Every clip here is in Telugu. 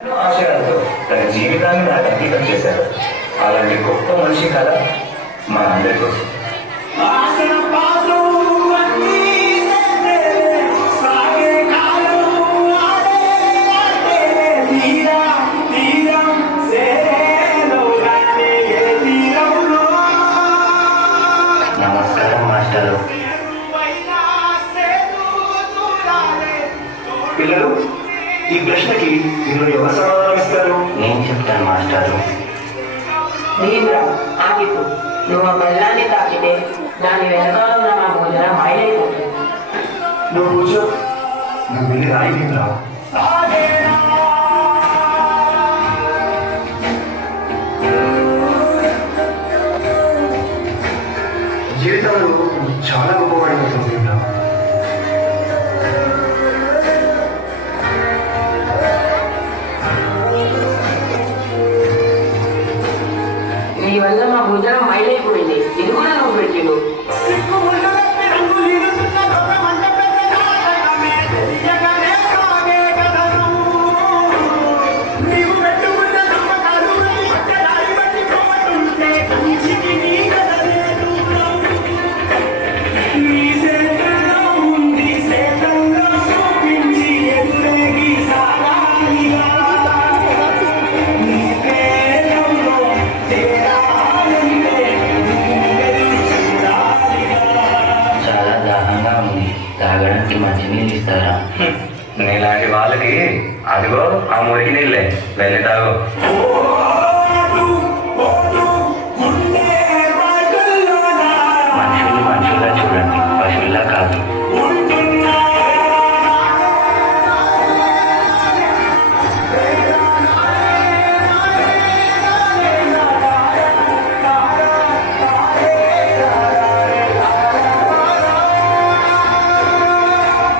ఆశయాలతో తన జీవితాన్ని నాకు అంకితం చేశారు. అలాంటి గొప్ప మనిషి కథ మా అందరి కోసం. నమస్కారం మాస్టరు. పిల్లలు, ఈ ప్రశ్నకి మీరు ఎవరు సమాధానం ఇస్తారు? నేను చెప్తాను మాస్టారు. భీమరావు ఆగిపో. నువ్వు ఆ బెల్లాన్ని తాకితే దాని వెనకాల ఉన్న మా భోజనం మైలైపోతుంది. నువ్వు కూర్చో. నువ్వు వెళ్ళి రాయి రావు. జీవితంలో చాలా గొప్పవాడిపోతుంది భీమరావు. నీ వల్ల మా భోజనం మైలైపోయింది. ఇది కూడా నువ్వు పెట్టిను. తాగడానికి మంచినీళ్ళు ఇస్తారా? నీలాంటి వాళ్ళకి అదిగో ఆ మురికి నీళ్ళే, వెళ్ళి తాగు. మనుషులు మనుషుల్లా చూడండి, పశువుల్లా కాదు.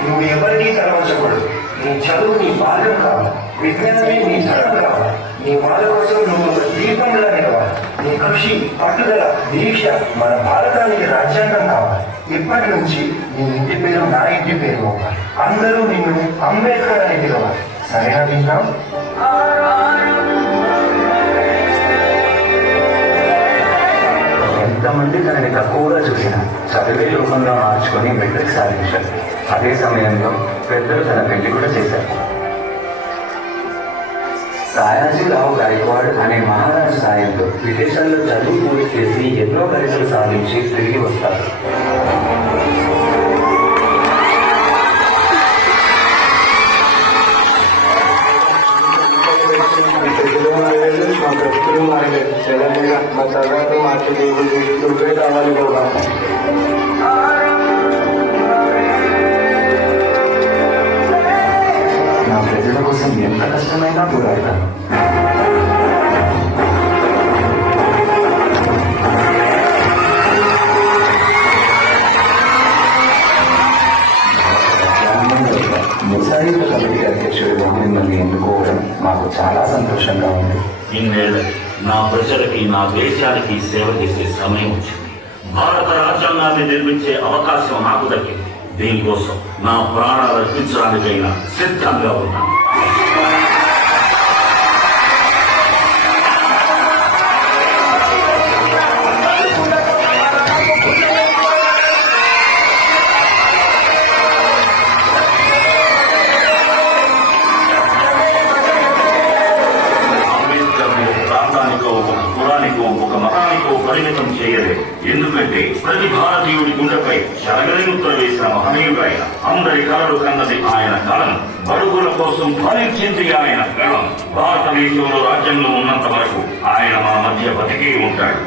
నువ్వు ఎవరికీ తలవంచకూడదు. నీ చదువు నీ బాల్యం కావాలి, విజ్ఞానమే నీ ధర్మం కావాలి. నీ వాళ్ళ కోసం నువ్వు ఒక దీపంలా నిలవాలి. నీ కృషి, పట్టుదల, దీక్ష మన భారతానికి రాజ్యాంగం కావాలి. ఇప్పటి నుంచి నీ ఇంటి పేరు నా ఇంటి పేరు అవ్వాలి. అందరూ నిన్ను అంబేద్కర్ అని పిలవాలి. సరేనా భీమరావు? ఎంతమంది తనని తక్కువగా చూసినా చదివే రూపంలో మార్చుకొని మెట్రిక్ సాధించారు. అదే సమయంలో పెద్దలు తన పెళ్లి కూడా చేశారు. సాయాజీరావు గాయక్వాడ్ అనే మహారాజు సాయంతో విదేశాల్లో చదువు పూర్తి చేసి ఎన్నో పరీక్షలు సాధించి తిరిగి వస్తారు. మా బ్రతుకులు మారలేదు. తెలంగాణ మా తర్వాత మార్చి నువ్వే కావాలి బాబా. నా ప్రజల కోసం ఎంత కష్టమైనా పోరాడతాను. ముసాయిబ్ కమిటీ అధ్యక్షుడిగా మిమ్మల్ని ఎన్నుకోవడం మాకు చాలా సంతోషంగా ఉంది. ఇన్నేళ్లు నా ప్రజలకి, నా దేశానికి సేవ చేసే సమయం వచ్చింది. భారత రాజ్యాంగాన్ని నిర్మించే అవకాశం నాకు దక్కింది. దీనికోసం నా ప్రాణాలు అర్పించడానికైనా సిద్ధంగా ఉన్నాను. ఒక మతానికో పరిమితం చేయలేదు. ఎందుకంటే ప్రతి భారతీయుడి గుండెపై శరగలిముద్ర వేసిన మహనీయుడు ఆయన. అందరి కలలు కన్నది ఆయన కలం. బడుగుల కోసం ఫలించింది ఆయన కలం. భారతదేశంలో రాజ్యంలో ఉన్నంత వరకు ఆయన మా మధ్య బతికే ఉంటాడు.